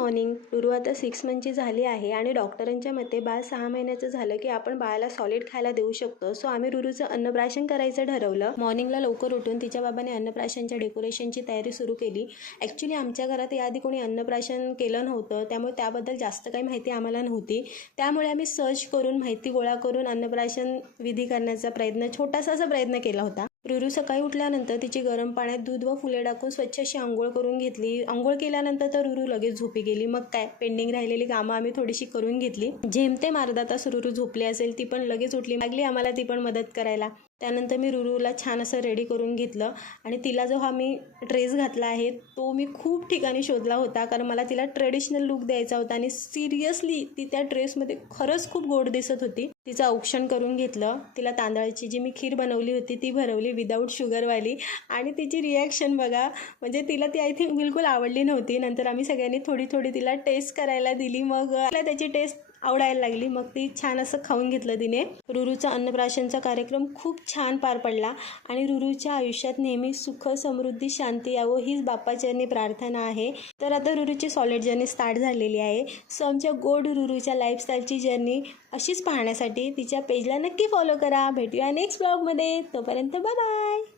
Morning. रुरू आता 6 मंथची झाली आहे आणि डॉक्टरांच्या मते बाळ 6 महिन्याचं झालं की आपण बाळाला सॉलिड खायला देऊ शकतो. सो आम्ही रुरूचं अन्नप्राशन करायचं ठरवलं. मॉर्निंगला लवकर उठून तिच्या बाबाने अन्नप्राशनच्या डेकोरेशनची तयारी सुरू केली. ॲक्च्युली आमच्या घरात याआधी कोणी अन्नप्राशन केलं नव्हतं, त्यामुळे त्याबद्दल जास्त काही माहिती आम्हाला नव्हती. त्यामुळे आम्ही सर्च करून माहिती गोळा करून अन्नप्राशन विधी करण्याचा छोटासा प्रयत्न केला होता. रुरू सकाळी उठल्यानंतर तिची गरम पाण्यात दूध व फुले टाकून स्वच्छ अशी आंघोळ करून घेतली. आंघोळ केल्यानंतर तर रुरू लगेच झोपी गेली. मग काय, पेंडिंग राहिलेली कामं आम्ही थोडीशी करून घेतली. जेमतेम अर्धा तास रुरू झोपली असेल, ती पण लगेच उठली. लागली आम्हाला ती पण मदत करायला. त्यानंतर मी रुरूला छान असं रेडी करून घेतलं आणि तिला जो हा मी ड्रेस घातला आहे तो मी खूप ठिकाणी शोधला होता, कारण मला तिला ट्रेडिशनल लुक द्यायचा होता आणि सिरियसली ती त्या ड्रेसमध्ये खरंच खूप गोड दिसत होती. तिचं औक्षण करून घेतलं. तिला तांदळाची जी मी खीर बनवली होती ती भरवली विदाऊट शुगरवाली आणि तिची रिॲक्शन बघा, म्हणजे तिला ती आय थिंक बिलकुल आवडली नव्हती. नंतर आम्ही सगळ्यांनी थोडी थोडी तिला टेस्ट करायला दिली. मग तिला त्याची टेस्ट आवडायला लागली. मग ती छान असं खाऊन घेतलं तिने. रुरूचा अन्नप्राशनचा कार्यक्रम खूप छान पार पडला आणि रुरूच्या आयुष्यात नेहमी सुख, समृद्धी, शांती यावं हीच बाप्पाचरणी प्रार्थना आहे. तर आता रुरूची सॉलिड जर्नी स्टार्ट झालेली आहे. सो आमच्या गोड रुरूच्या लाईफस्टाईलची जर्नी अशीच पाहण्यासाठी तिच्या पेजला नक्की फॉलो करा. भेटूया नेक्स्ट ब्लॉगमध्ये. तोपर्यंत बाय बाय.